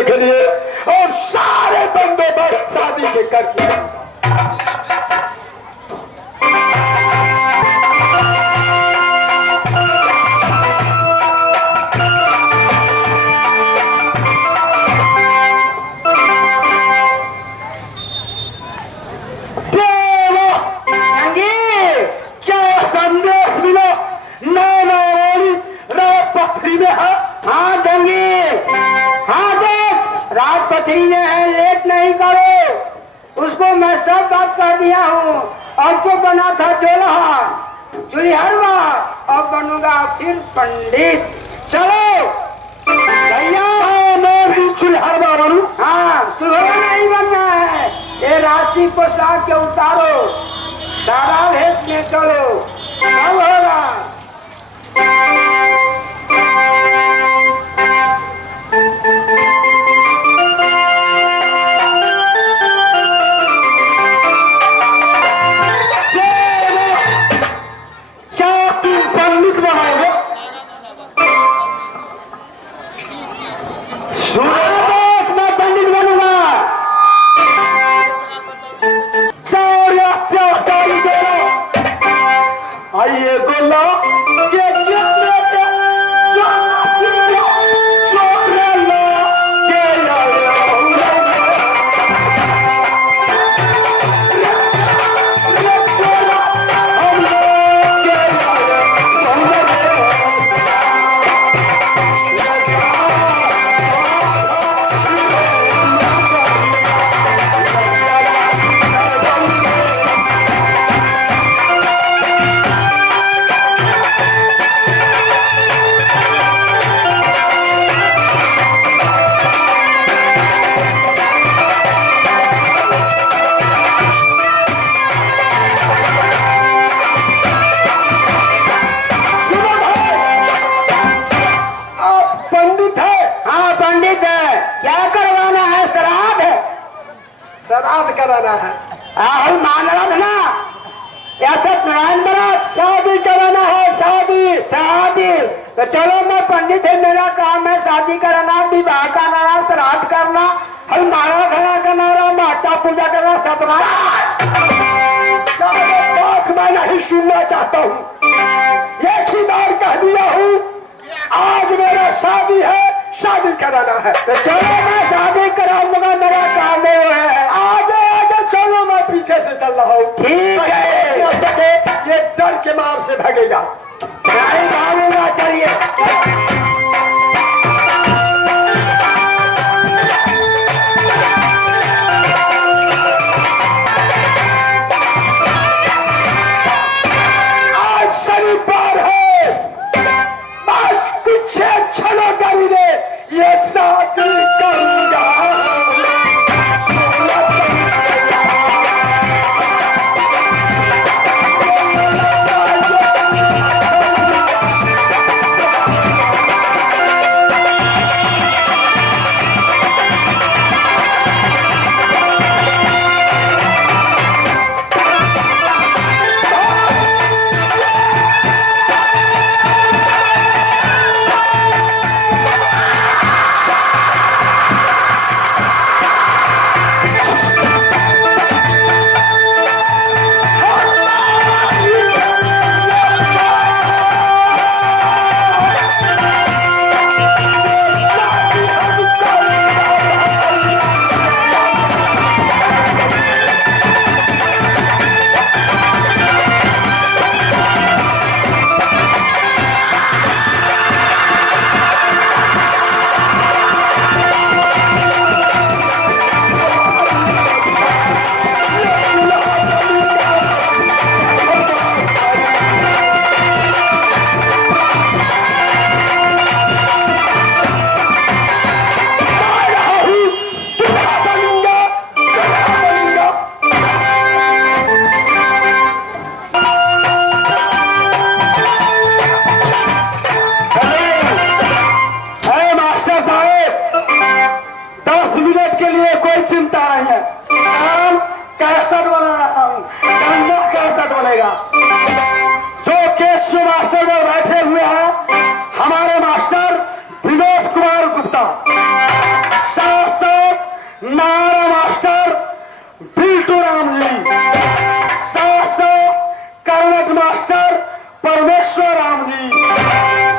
के लिए और सारे बंदोबस्त शादी के करके आपको बना था जोलहा चुलिहरवा और बनूंगा फिर पंडित। चलो भैया मैं भी चुलिहरवा बनूं। हाँ चुल्हा नहीं बनना है, ये राशि को साथ के उतारो, सारा भेज में चलो सब होगा। मैं पंडित बनूंगा। आइए बोलो श्राद्ध कराना है। मानव ना ऐसा नारायण बरात शादी कराना है। शादी शादी तो चलो मैं पंडित है, मेरा काम है शादी कराना, विवाह करना, श्राद्ध करना, हल मारा घड़ा करना, माता पूजा करना, सतराठ मैं नहीं सुनना चाहता हूँ। एक ही बार कह दिया हूँ, आज मेरा शादी है, शादी कराना है। तो चलो मैं शादी कराऊंगा, मेरा काम है। आगे आगे चलो, मैं पीछे से चल रहा हूँ। ठीक है, हो सके ये डर के मार से भागेगा। नहीं भागूंगा, चलिए। आज शनिवार है, बस कुछ क्षणों करी दे, ये शादी करूंगा। 10 मिनट के लिए कोई चिंता नहीं है। काम कैसेट बना रहा हूं, गंदा कैसेट बनेगा। जो केशव मास्टर में बैठे हुए हैं हमारे मास्टर विनोद कुमार गुप्ता, साथ साथ नारा मास्टर बिल्टू राम जी, साथ साथ कर्नट मास्टर परमेश्वर राम जी,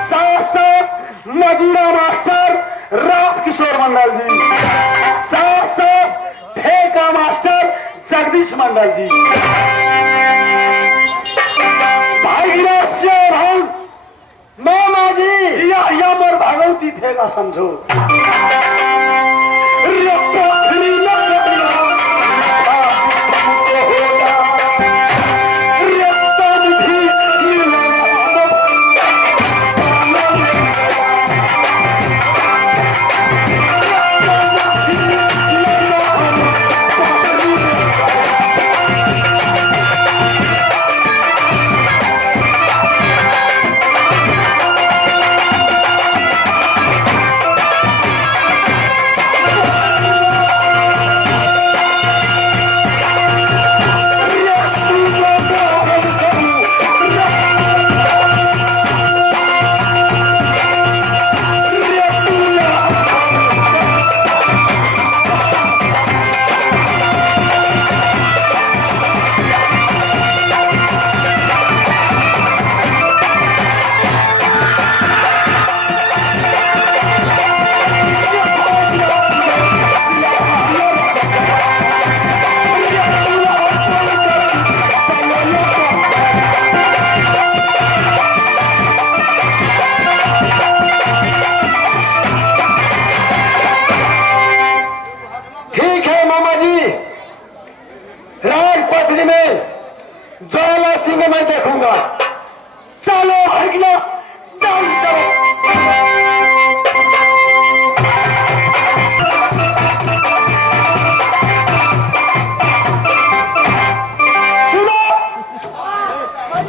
साथ साथ मजीरा मास्टर राजकिशोर मंडल जी, साथ साथ ठेका मास्टर जगदीश मंडल जी। भाई गिरीश भाई मामा जी या मोर भगवती ठेका समझो। राजपथरी में ज्वाला सिंह मैं देखूंगा। चलो हगना, चल चलो। सुनो,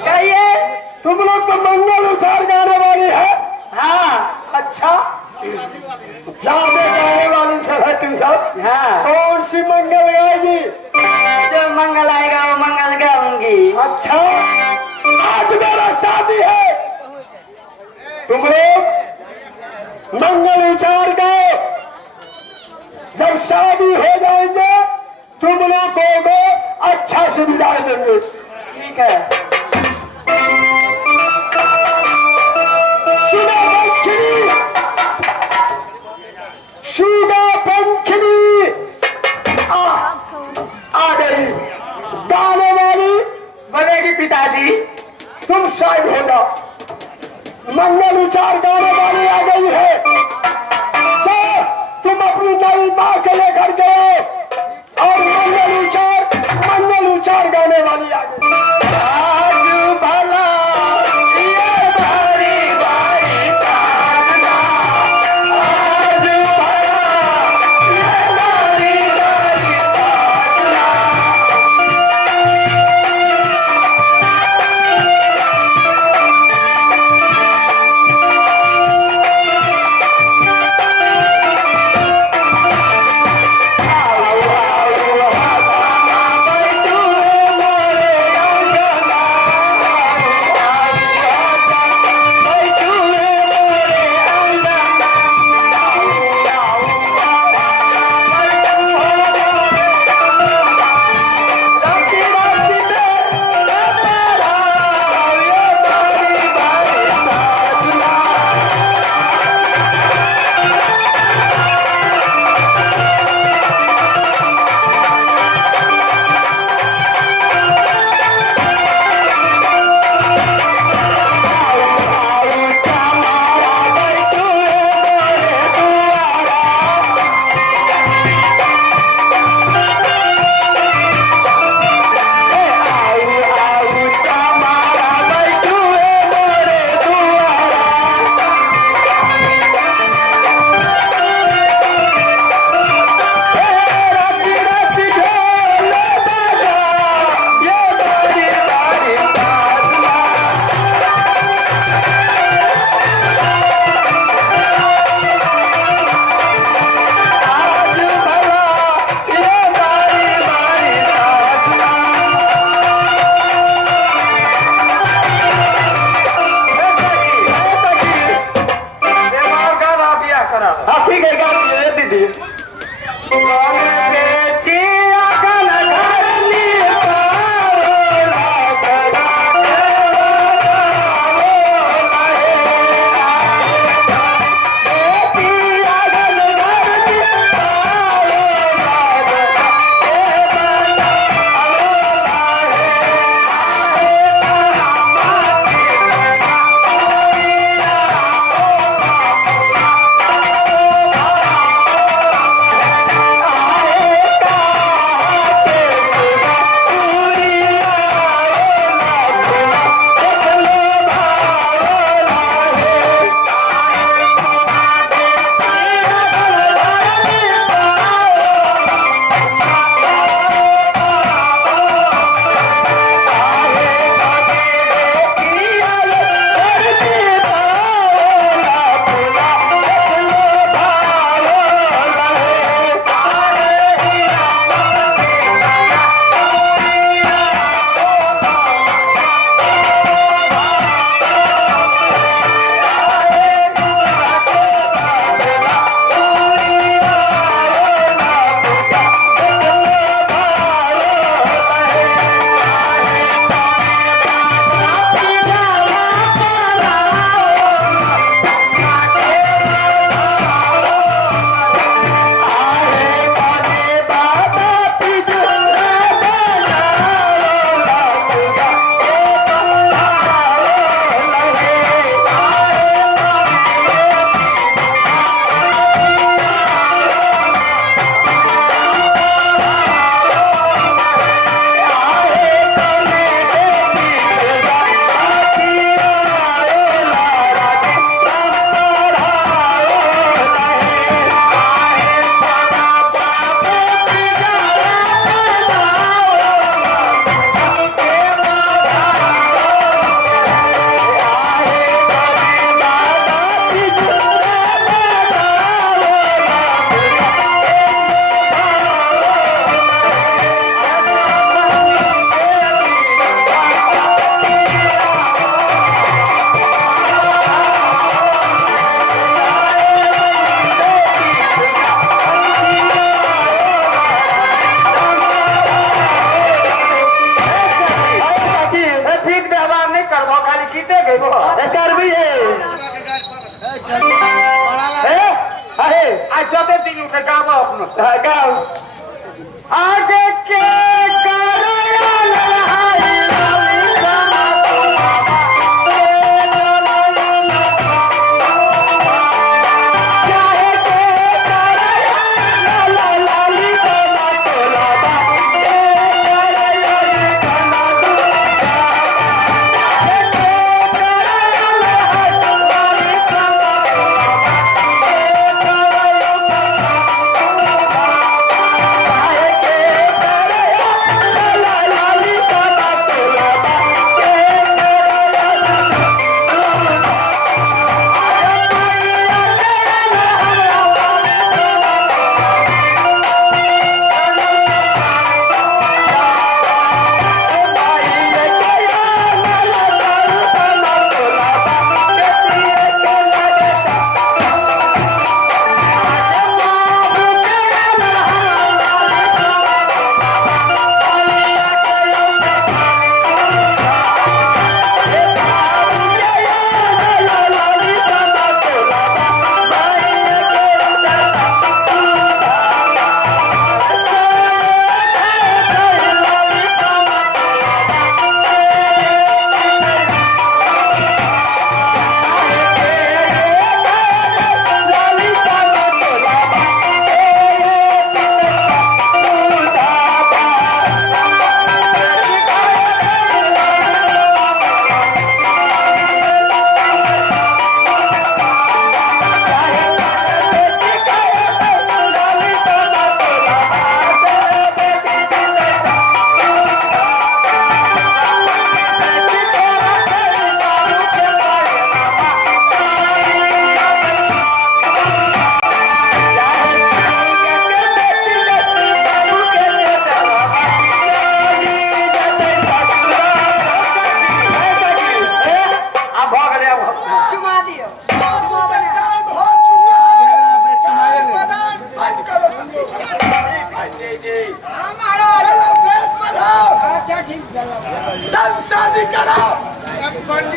कहिए। तुम लोग तो मंगल उचार गाने वाली है। हाँ। अच्छा, जाने गाने वाली सब है तुम सब। हाँ। कौन सी मंगल गाएगी? जो मंगल आएगा वो मंगल गाऊंगी। अच्छा, आज मेरा शादी है, तुम लोग मंगल उचार गाओ। जब शादी हो जाएंगे तुम लोग को अच्छा से विदाई देंगे। ठीक है। सुना पंखिनी, सुना पंखिनी आ गई। गाने वाली बोलेगी पिताजी। तुम साइड हो जाओ। मंगल उचार गाने वाली आ गई है। चलो, तुम अपनी नई माँ के लेकर गए और मंगल उचार गाने वाली आ गई। आज भला ये बारी बारी साजना, आज भला ये बारी बारी साजना। गा दिए दीदी आगे के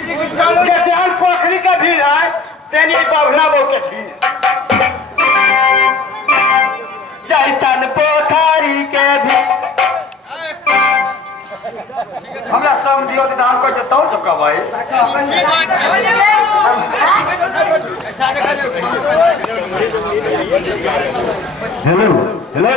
जहन पोखरी का भीड़ है तेनी बबला बो के भीड़ जैसन पोखरी के भीड़ हमरा सम दियो तो दाम को जताओ जो का भाई हेलो हेलो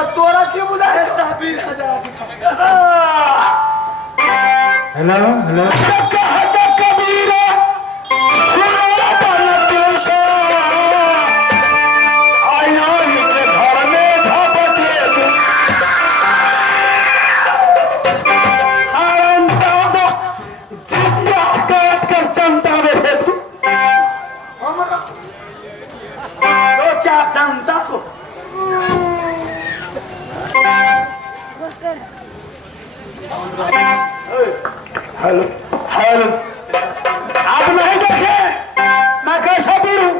तो तोरा क्यों बुलाया? ऐसा भी राजा हेलो हेलो कबीर घर में झपटे जिंदा काट कर जनता में भेज दूं। तो क्या जनता को हेलो हेलो आप नहीं देखे मैं कैसा वीर हूं,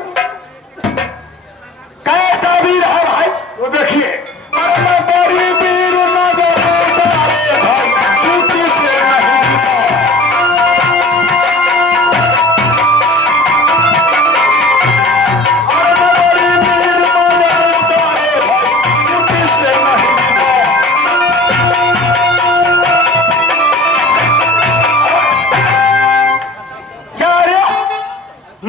कैसा वीर है भाई वो देखिए। अरे मैं बड़ी वीर ना देखो अरे भाई चूती से नहीं जीता। अरे मैं बड़ी वीर ना देखो अरे भाई चूती से नहीं जीता। क्या रे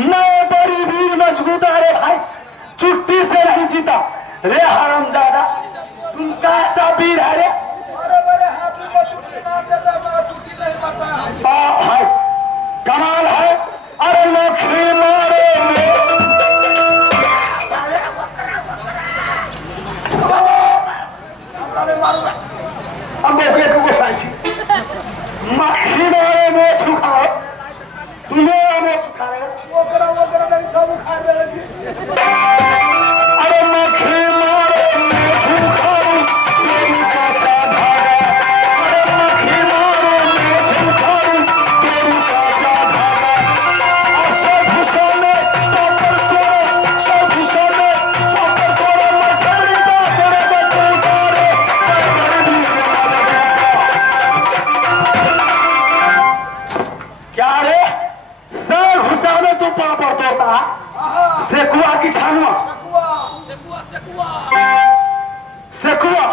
मैं बड़ी वीर मजबूत अरे भाई चुट्टी से नहीं जीता। रे हरामजादा तुम कैसा वीर है रे? बड़े हाथी को चुटकी मार देता मैं चुटकी नहीं मारता है। वाह भाई कमाल है। अरे लखी मारे में हम बोके को गोसाई छी मक्खी मारे में छुखाओ तुम्हें में छुखा रहे वो करा नहीं सब खा रहे अरे मक्खी मारे में छुखाओ तेरी काटा धागा। अरे मक्खी मारे में छुखाओ तेरी काटा धागा। और सब गुस्सा में टोकर तोड़ो सब गुस्सा में टोकर तोड़ो मछली का तेरे बच्चे उठारे क्या रे सर घुसा में तू पापड़ तोड़ता है सेकुआ की छानुआ सेकुआ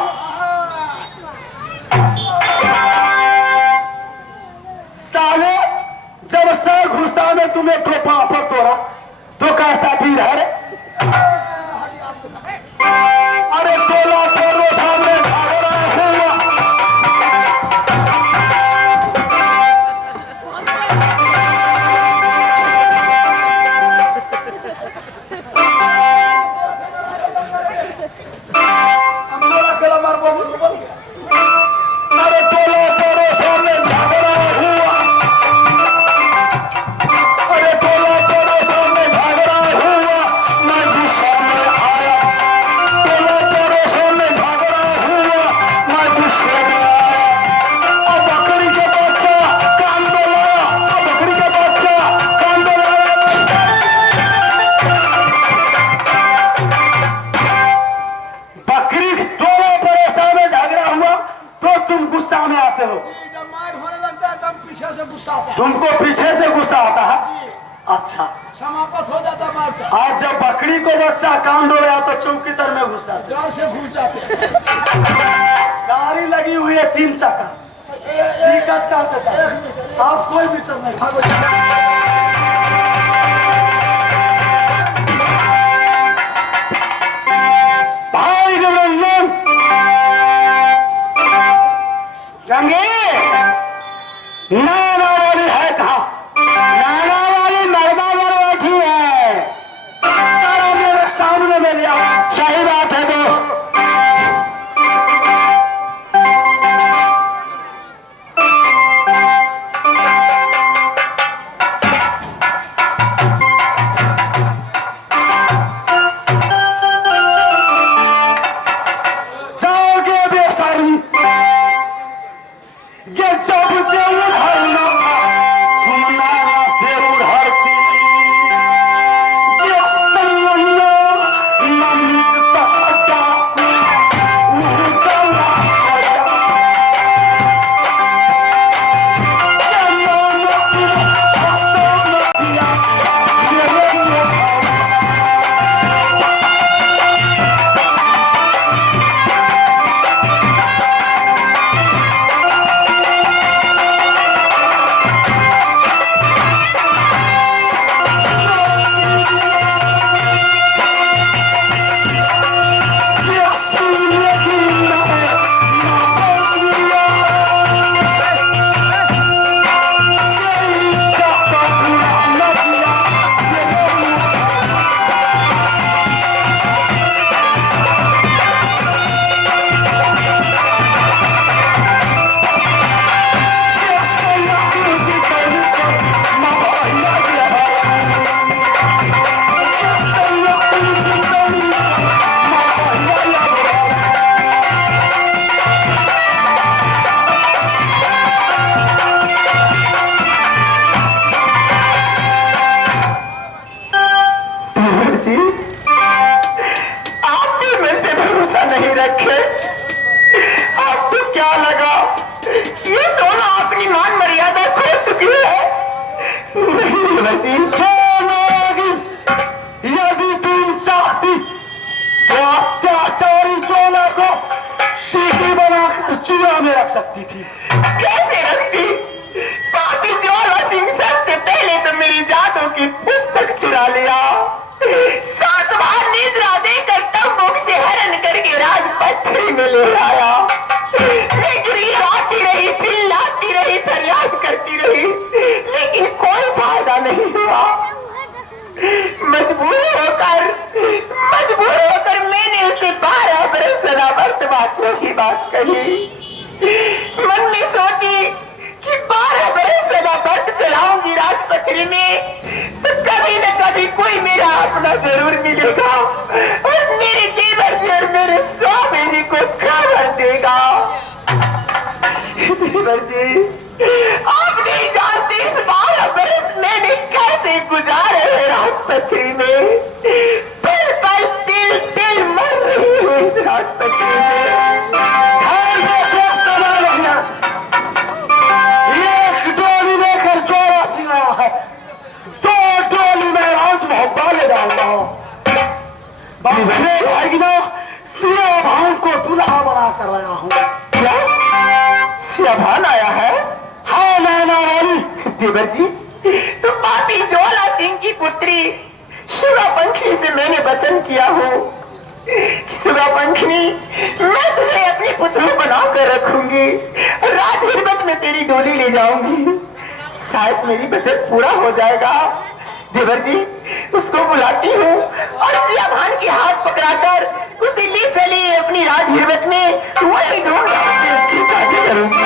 साले जब सर घुसा में तुम्हें तो पापड़ तोड़ा तो कैसा वीर है रे? अरे तोला तोड़ो सामने भागना हुआ। अरे तोला तोड़ो सामने भागना हुआ। अरे तोला तोड़ो सामने भागना हुआ। मैं गुस्सा में आया तोला तोड़ो सामने भागना हुआ। मैं गुस्से में आया और बकरी के बच्चा कान बोलाया और बकरी के बच्चा कान बोलाया। बकरी तोड़ो परेशान में झगड़ा हुआ तो तुम गुस्सा में आते हो। जब मार होने लगता है तब पीछे से गुस्सा आता है। तुमको पीछे से गुस्सा आता है। अच्छा समाप्त हो जाता मारता आज जब बकरी को बच्चा कान डो गया तो चौकीदार में घुसा डर से घुस जाते हैं। गाड़ी लगी हुई है 3 चक्का टिकट काट देता है। आप कोई भी चल नहीं भागो। भाई रंगन रंगे नाना वाली है कहा? नाना वाली नर्मा पर बैठी है। चलो मेरे सामने में ले आओ। सही बात है दोस्त। जी, आप भी मुझ पे भरोसा नहीं रखे। आपको क्या लगा ये सोना अपनी मान मर्यादा खो चुकी है? नहीं देवर जी, यदि तुम चाहती तो अत्याचारी चोला को सीटी बनाकर चूल्हा में रख सकती थी। कैसे रखती? पापी ज्वाला सिंह सबसे पहले तो मेरी जादू की पुस्तक चुरा लिया, 7 बार निद्रा देकर तंबूक से हरण करके राजपथरी में ले आया। मैं गिड़गिड़ाती रही, चिल्लाती रही, फरियाद करती रही, लेकिन कोई फायदा नहीं हुआ। मजबूर होकर मैंने उसे 12 बरस सदा वर्तमान की बात कही। मन में सोची कि 12 बरस सदा व्रत चलाऊंगी राजपथरी में, तो कभी न कभी कोई मेरा अपना जरूर मिलेगा और मेरे देवर जी और मेरे स्वामी जी को खबर देगा। देवर जी, आप नहीं जानते इस 12 बरस मैंने कैसे गुजारे हैं राजपथरी में। पल पल तिल तिल मर रही हूँ इस राजपथरी में। एक डोली लेकर चोला सिंह आया है, 2 डोली में राज मोहब्बा ले जाऊंगा। भाई ना सिया भान को दूल्हा बना कर आया हूँ। क्या सिया भान आया है? हाँ नैना वाली। देवर जी, तो पापी ज्वाला सिंह की पुत्री शिवा पंखनी से मैंने वचन किया हो कि शिवा पंखनी, मैं तुझे अपनी पुत्री बनाकर रखूंगी, राजहिरबत में तेरी डोली ले जाऊंगी। शायद मेरी वचन पूरा हो जाएगा। देवर जी, उसको बुलाती हूँ और सिया भान के हाथ पकड़ाकर उसे ले चलिए अपनी राजहिरबत में, वही धूमधाम से उसकी शादी करूंगी।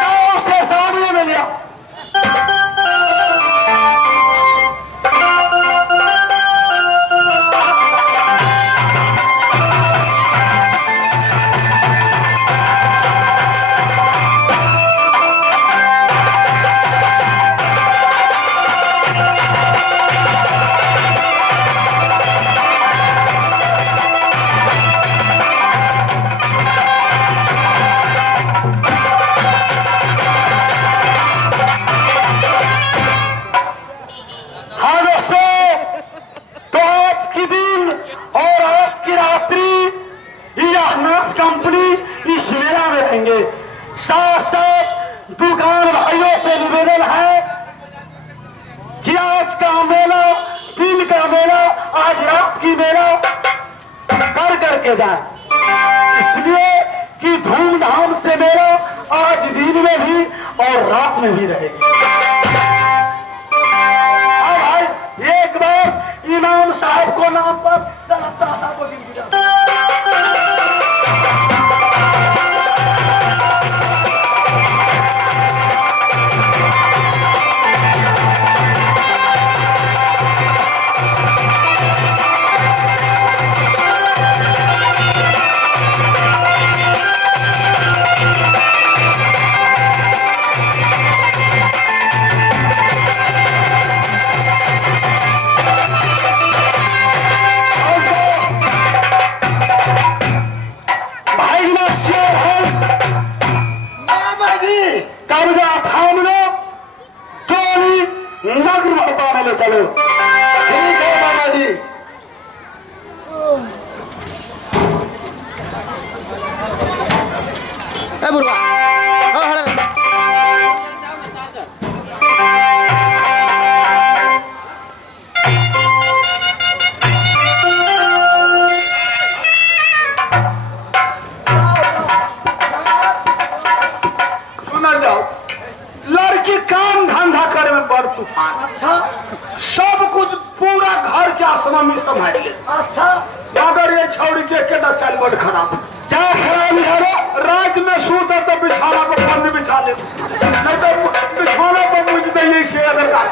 जाओ उसे सामने में लिया। कंपनी इस मेला में रहेंगे। साथ साथ दुकान भाइयों से निवेदन है कि आज का मेला, दिन का मेला, आज रात की मेला कर करके जाए, इसलिए कि धूमधाम से मेला आज दिन में भी और रात में भी रहेगी। भाई एक बार इमाम साहब को नाम पर साहब को गिनती जाए। कब्जा थाम लो, टोली नगर मोहब्बा में ले चलो। ठीक है मामा जी। लड़की काम धंधा करे में बड़ तूफान। अच्छा, सब कुछ पूरा घर के आसमान में संभाल ले। अच्छा, मगर ये छौड़ी के केटा चाल बड़ खराब। क्या खराब है? रात में सूता तो बिछाना को पन्नी बिछा ले, नहीं तो बिछाना तो मुझ दे ये से अगर का।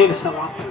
खेल समाप्त।